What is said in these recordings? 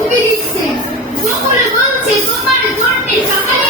সুবিধা দিচ্ছেন সকলে বলছে তোমার জন্মে সকালে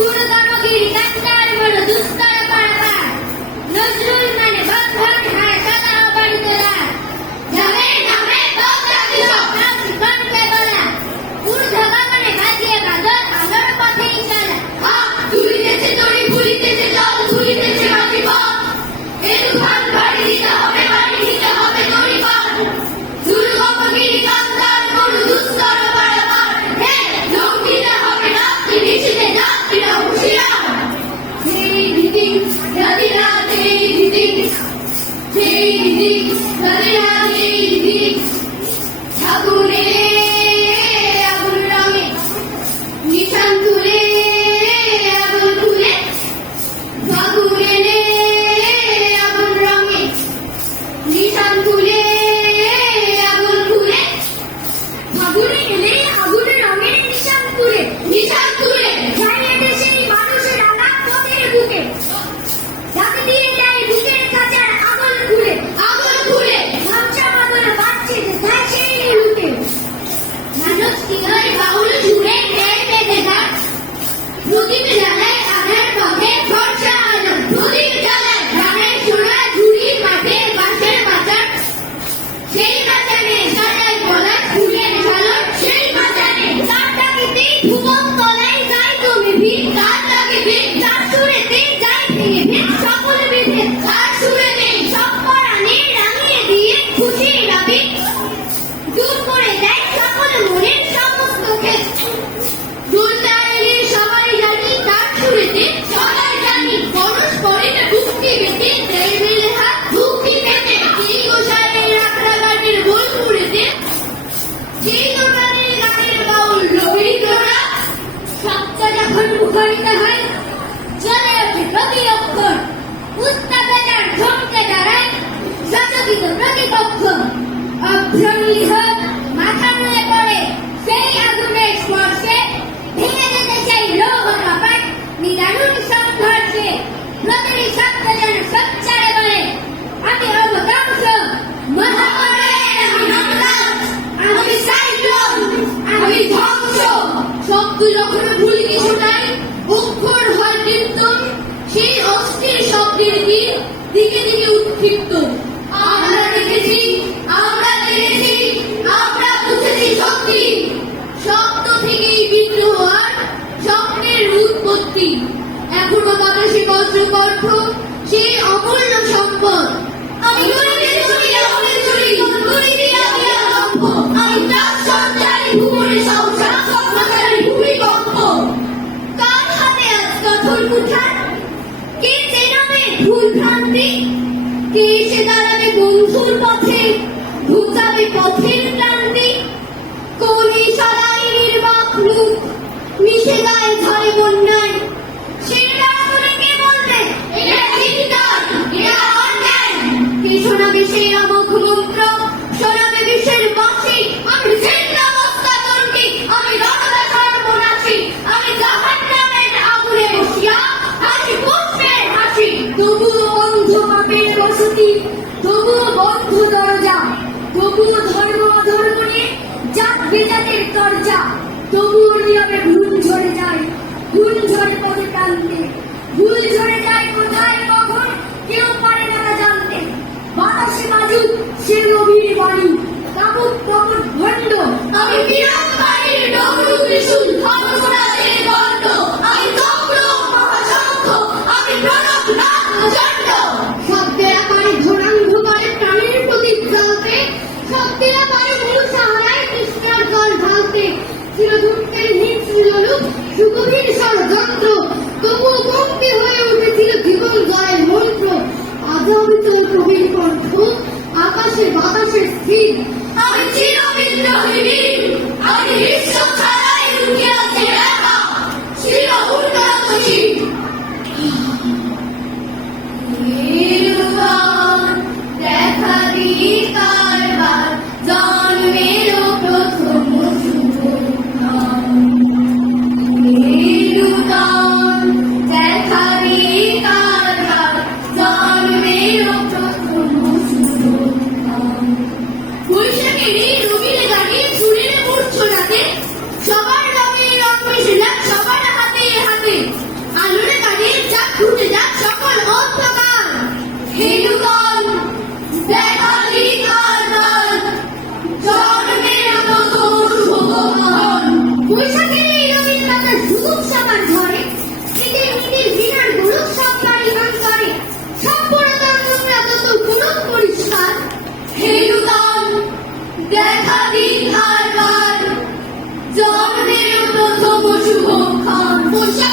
Buddha. ঝরে বন্য 往 里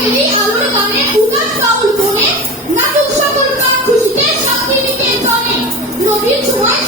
ছেলে আলোর গানে উদাস বাউল বনে নাটক সকল প্রাণ খুশিতে সব দিকে চলে। নদীর ছোঁয়ায়